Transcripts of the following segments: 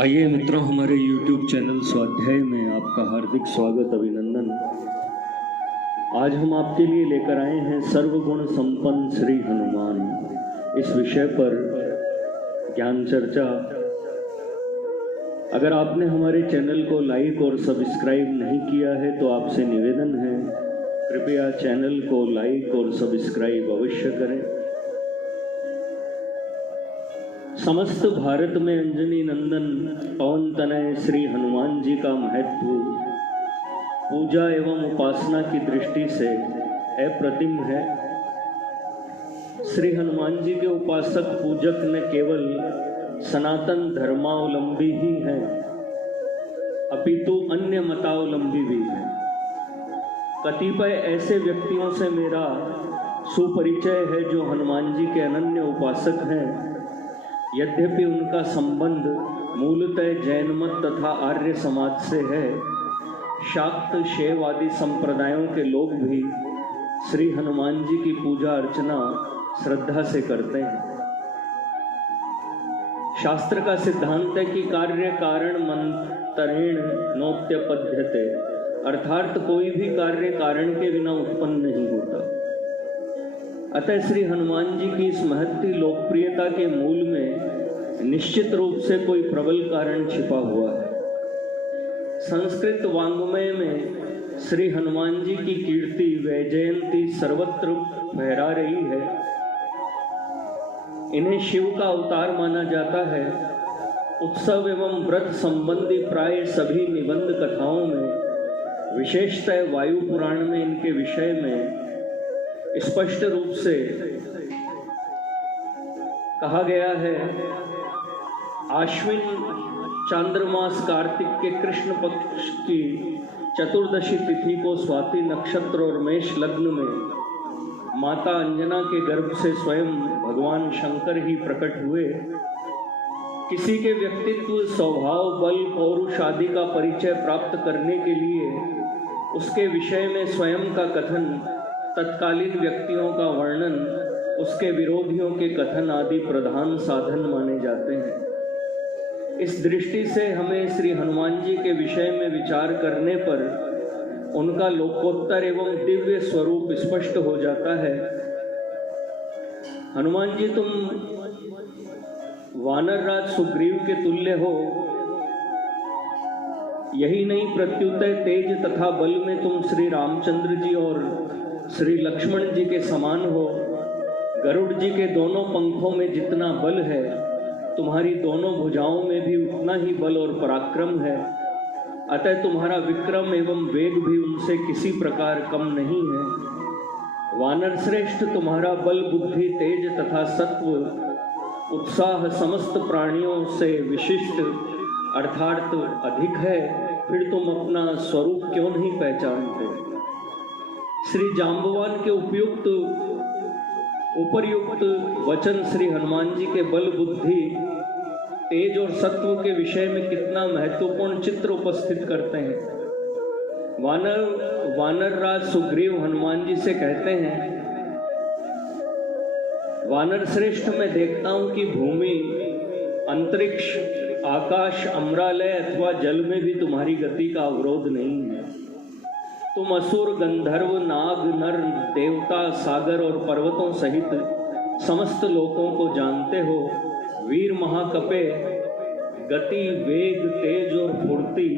आइए मित्रों, हमारे YouTube चैनल स्वाध्याय में आपका हार्दिक स्वागत, अभिनंदन। आज हम आपके लिए लेकर आए हैं सर्वगुण संपन्न श्री हनुमान। इस विषय पर ज्ञान चर्चा। अगर आपने हमारे चैनल को लाइक और सब्सक्राइब नहीं किया है तो आपसे निवेदन है, कृपया चैनल को लाइक और सब्सक्राइब अवश्य करें। समस्त भारत में अंजनी नंदन पवन तनय श्री हनुमान जी का महत्व पूजा एवं उपासना की दृष्टि से अप्रतिम है। श्री हनुमान जी के उपासक पूजक न केवल सनातन धर्मावलंबी ही हैं, अपितु अन्य मतावलंबी भी हैं। कतिपय ऐसे व्यक्तियों से मेरा सुपरिचय है जो हनुमान जी के अनन्य उपासक हैं। यद्यपि उनका संबंध मूलतः जैन मत तथा आर्य समाज से है, शाक्त शैव आदि संप्रदायों के लोग भी श्री हनुमान जी की पूजा अर्चना श्रद्धा से करते हैं। शास्त्र का सिद्धांत है कि कार्य कारण मंतरेण नोत्पद्यते, अर्थात कोई भी कार्य कारण के बिना उत्पन्न नहीं होता। अतः श्री हनुमान जी की इस महती लोकप्रियता के मूल में निश्चित रूप से कोई प्रबल कारण छिपा हुआ है। संस्कृत वाङ्मय में श्री हनुमान जी की कीर्ति वैजयंती सर्वत्र फहरा रही है। इन्हें शिव का अवतार माना जाता है। उत्सव एवं व्रत संबंधी प्राय सभी निबंध कथाओं में, विशेषतः वायु पुराण में इनके विषय में स्पष्ट रूप से कहा गया है। आश्विन चांद्रमास कार्तिक के कृष्ण पक्ष की चतुर्दशी तिथि को स्वाति नक्षत्र और मेष लग्न में माता अंजना के गर्भ से स्वयं भगवान शंकर ही प्रकट हुए। किसी के व्यक्तित्व, स्वभाव, बल, पौरुष आदि का परिचय प्राप्त करने के लिए उसके विषय में स्वयं का कथन, तत्कालीन व्यक्तियों का वर्णन, उसके विरोधियों के कथन आदि प्रधान साधन माने जाते हैं। इस दृष्टि से हमें श्री हनुमान जी के विषय में विचार करने पर उनका लोकोत्तर एवं दिव्य स्वरूप स्पष्ट हो जाता है। हनुमान जी, तुम वानरराज सुग्रीव के तुल्य हो। यही नहीं, प्रत्युत तेज तथा बल में तुम श्री रामचंद्र जी और श्री लक्ष्मण जी के समान हो। गरुड़ जी के दोनों पंखों में जितना बल है, तुम्हारी दोनों भुजाओं में भी उतना ही बल और पराक्रम है। अतः तुम्हारा विक्रम एवं वेग भी उनसे किसी प्रकार कम नहीं है। वानर श्रेष्ठ, तुम्हारा बल, बुद्धि, तेज तथा सत्व, उत्साह समस्त प्राणियों से विशिष्ट अर्थात अधिक है। फिर तुम अपना स्वरूप क्यों नहीं पहचानते? श्री जाम्बवान के उपर्युक्त वचन श्री हनुमान जी के बल, बुद्धि, तेज और सत्व के विषय में कितना महत्वपूर्ण चित्र उपस्थित करते हैं। वानरराज सुग्रीव हनुमान जी से कहते हैं, वानर श्रेष्ठ, मैं देखता हूं कि भूमि, अंतरिक्ष, आकाश, अमरालय अथवा जल में भी तुम्हारी गति का अवरोध नहीं है। तुम असुर, गंधर्व, नाग, नर, देवता, सागर और पर्वतों सहित समस्त लोकों को जानते हो। वीर, महाकपे, गति, वेग, तेज और फुर्ती,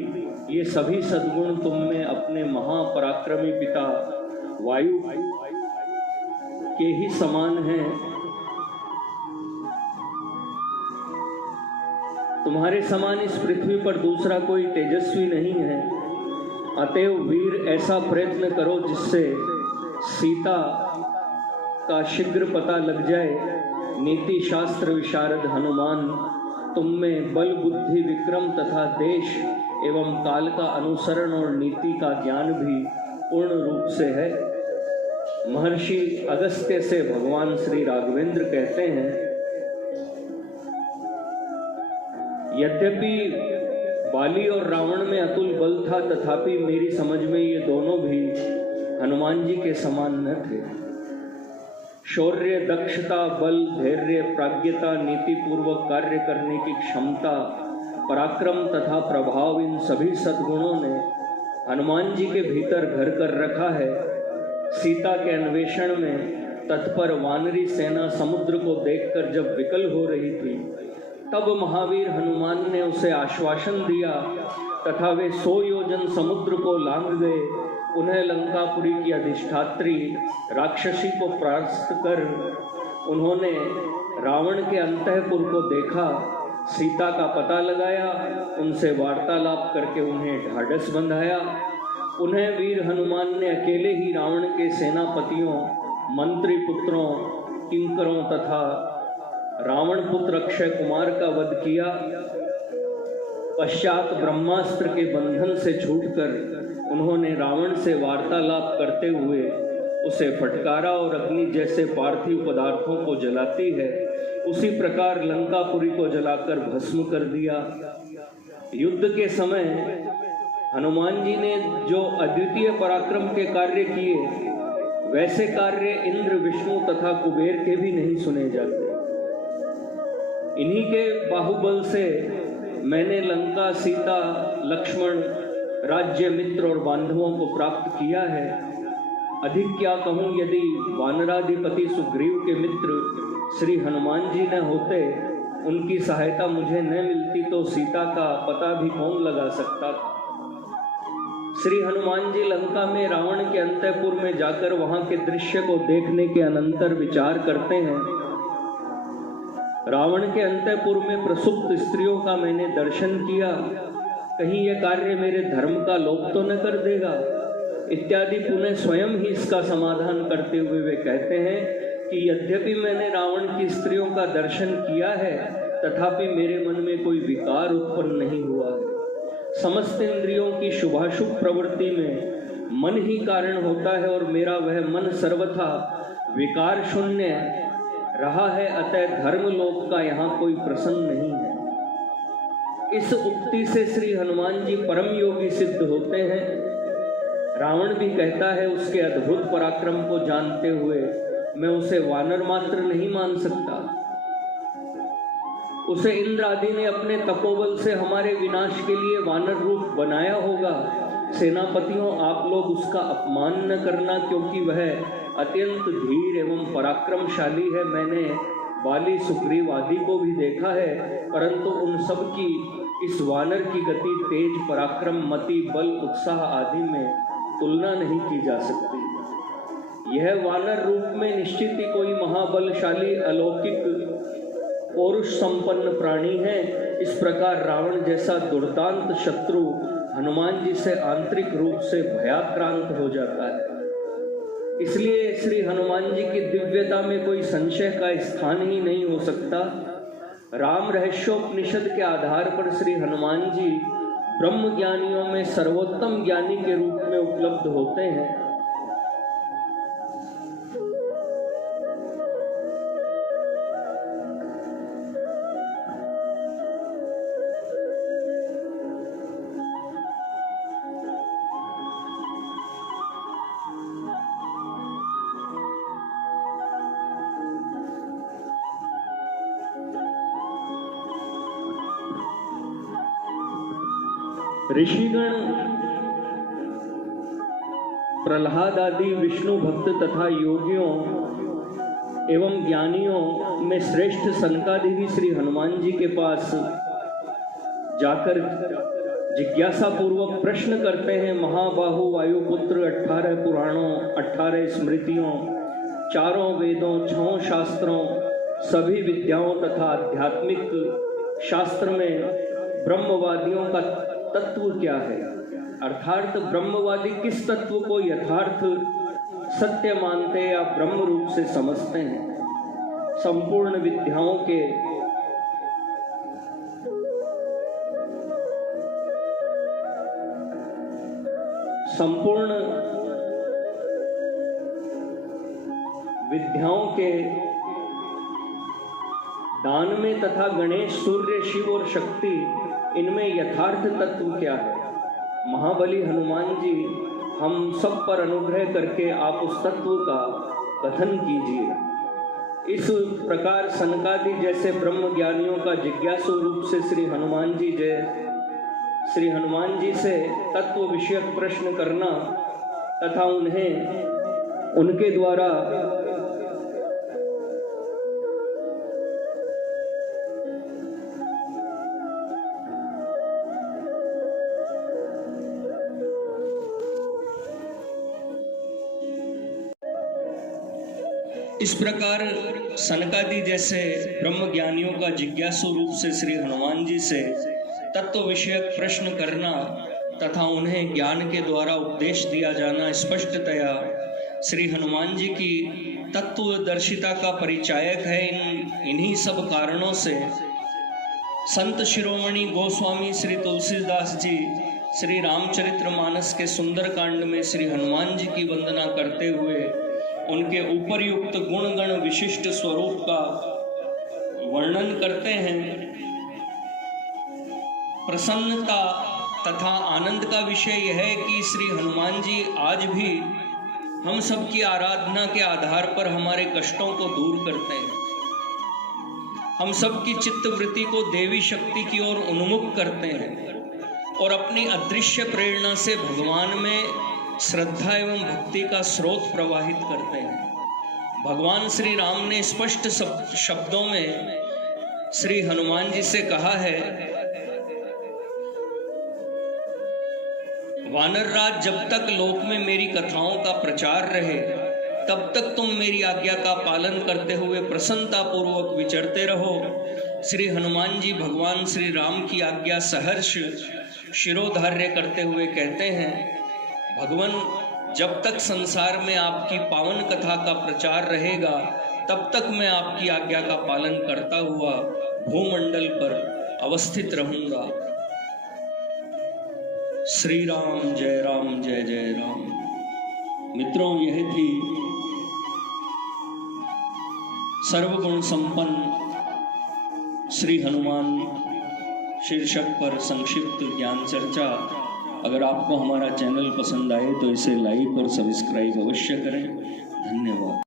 ये सभी सद्गुण तुम में अपने महापराक्रमी पिता वायु के ही समान हैं। तुम्हारे समान इस पृथ्वी पर दूसरा कोई तेजस्वी नहीं है। अतएव वीर, ऐसा प्रयत्न करो जिससे सीता का शीघ्र पता लग जाए। नीति शास्त्र विशारद हनुमान, तुम में बल, बुद्धि, विक्रम तथा देश एवं काल का अनुसरण और नीति का ज्ञान भी पूर्ण रूप से है। महर्षि अगस्त्य से भगवान श्री राघवेंद्र कहते हैं, यद्यपि बाली और रावण में अतुल बल था, तथापि मेरी समझ में ये दोनों भी हनुमान जी के समान न थे। शौर्य, दक्षता, बल, धैर्य, प्राज्ञता, नीतिपूर्वक कार्य करने की क्षमता, पराक्रम तथा प्रभाव, इन सभी सद्गुणों ने हनुमान जी के भीतर घर कर रखा है। सीता के अन्वेषण में तत्पर वानरी सेना समुद्र को देखकर जब विकल हो रही थी, तब महावीर हनुमान ने उसे आश्वासन दिया तथा वे 100 योजन समुद्र को लांघ गए। उन्हें लंकापुरी की अधिष्ठात्री राक्षसी को परास्त कर उन्होंने रावण के अंतःपुर को देखा, सीता का पता लगाया, उनसे वार्तालाप करके उन्हें ढाढ़स बंधाया। उन्हें वीर हनुमान ने अकेले ही रावण के सेनापतियों, मंत्री पुत्रों, किंकरों तथा रावण पुत्र अक्षय कुमार का वध किया। पश्चात ब्रह्मास्त्र के बंधन से छूटकर उन्होंने रावण से वार्तालाप करते हुए उसे फटकारा और अग्नि जैसे पार्थिव पदार्थों को जलाती है उसी प्रकार लंकापुरी को जलाकर भस्म कर दिया। युद्ध के समय हनुमान जी ने जो अद्वितीय पराक्रम के कार्य किए, वैसे कार्य इंद्र, विष्णु तथा कुबेर के भी नहीं सुने जाते। इन्हीं के बाहुबल से मैंने लंका, सीता, लक्ष्मण, राज्य, मित्र और बांधवों को प्राप्त किया है। अधिक क्या कहूँ, यदि वानराधिपति सुग्रीव के मित्र श्री हनुमान जी न होते, उनकी सहायता मुझे न मिलती, तो सीता का पता भी कौन लगा सकता था। श्री हनुमान जी लंका में रावण के अंतःपुर में जाकर वहां के दृश्य को देखने के अनंतर विचार करते हैं, रावण के अंतःपुर में प्रसुप्त स्त्रियों का मैंने दर्शन किया, कहीं यह कार्य मेरे धर्म का लोप तो न कर देगा इत्यादि। पुनः स्वयं ही इसका समाधान करते हुए वे कहते हैं कि यद्यपि मैंने रावण की स्त्रियों का दर्शन किया है, तथापि मेरे मन में कोई विकार उत्पन्न नहीं हुआ है। समस्त इंद्रियों की शुभाशुभ प्रवृत्ति में मन ही कारण होता है और मेरा वह मन सर्वथा विकार शून्य रहा है, अतः धर्मलोक का यहाँ कोई प्रसंग नहीं है। इस उक्ति से श्री हनुमान जी परम योगी सिद्ध होते हैं। रावण भी कहता है, उसके अद्भुत पराक्रम को जानते हुए मैं उसे वानर मात्र नहीं मान सकता। उसे इंद्र आदि ने अपने तपोबल से हमारे विनाश के लिए वानर रूप बनाया होगा। सेनापतियों, आप लोग उसका अपमान न करना, क्योंकि वह अत्यंत धीर एवं पराक्रमशाली है। मैंने बाली, सुग्रीव आदि को भी देखा है, परंतु उन सब की इस वानर की गति, तेज, पराक्रम, मति, बल, उत्साह आदि में तुलना नहीं की जा सकती। यह वानर रूप में निश्चित ही कोई महाबलशाली, अलौकिक, पौरुष संपन्न प्राणी है। इस प्रकार रावण जैसा दुर्दांत शत्रु हनुमान जी से आंतरिक रूप से भयाक्रांत हो जाता है। इसलिए श्री हनुमान जी की दिव्यता में कोई संशय का स्थान ही नहीं हो सकता। राम रहस्योपनिषद के आधार पर श्री हनुमान जी ब्रह्म ज्ञानियों में सर्वोत्तम ज्ञानी के रूप में उपलब्ध होते हैं। ऋषिगण, प्रहलाद आदि विष्णु भक्त तथा योगियों एवं ज्ञानियों में श्रेष्ठ सनकादि भी श्री हनुमान जी के पास जाकर जिज्ञासा पूर्वक प्रश्न करते हैं। महाबाहु वायुपुत्र, 18 पुराणों, 18 स्मृतियों, 4 वेदों, 6 शास्त्रों, सभी विद्याओं तथा आध्यात्मिक शास्त्र में ब्रह्मवादियों का तत्व क्या है, अर्थात ब्रह्मवादी किस तत्व को यथार्थ सत्य मानते या ब्रह्म रूप से समझते हैं। संपूर्ण विद्याओं के दान में तथा गणेश, सूर्य, शिव और शक्ति, इनमें यथार्थ तत्व क्या है। महाबली हनुमान जी, हम सब पर अनुग्रह करके आप उस तत्व का कथन कीजिए। इस प्रकार सनकादि जैसे ब्रह्म ज्ञानियों का जिज्ञासु रूप से श्री हनुमान जी से तत्व विषयक प्रश्न करना तथा उन्हें उनके द्वारा इस प्रकार सनकादि जैसे ब्रह्म ज्ञानियों का जिज्ञासु रूप से श्री हनुमान जी से तत्व विषयक प्रश्न करना तथा उन्हें ज्ञान के द्वारा उपदेश दिया जाना स्पष्टतया श्री हनुमान जी की तत्वदर्शिता का परिचायक है। इन्हीं सब कारणों से संत शिरोमणि गोस्वामी श्री तुलसीदास जी श्री रामचरितमानस के सुंदरकांड में श्री हनुमान जी की वंदना करते हुए उनके उपरयुक्त गुण गण विशिष्ट स्वरूप का वर्णन करते हैं। प्रसन्नता तथा आनंद का विषय यह है कि श्री हनुमान जी आज भी हम सब की आराधना के आधार पर हमारे कष्टों को दूर करते हैं, हम सब की चित्तवृत्ति को देवी शक्ति की ओर उन्मुख करते हैं और अपनी अदृश्य प्रेरणा से भगवान में श्रद्धा एवं भक्ति का स्रोत प्रवाहित करते हैं। भगवान श्री राम ने स्पष्ट शब्दों में श्री हनुमान जी से कहा है, वानरराज जब तक लोक में मेरी कथाओं का प्रचार रहे तब तक तुम मेरी आज्ञा का पालन करते हुए प्रसन्नता पूर्वक विचरते रहो। श्री हनुमान जी भगवान श्री राम की आज्ञा सहर्ष शिरोधार्य करते हुए कहते हैं, भगवान जब तक संसार में आपकी पावन कथा का प्रचार रहेगा तब तक मैं आपकी आज्ञा का पालन करता हुआ भूमंडल पर अवस्थित रहूंगा। श्री राम जय जय राम। मित्रों, यह थी सर्वगुण संपन्न श्री हनुमान शीर्षक पर संक्षिप्त ज्ञान चर्चा। अगर आपको हमारा चैनल पसंद आए तो इसे लाइक और सब्सक्राइब अवश्य करें। धन्यवाद।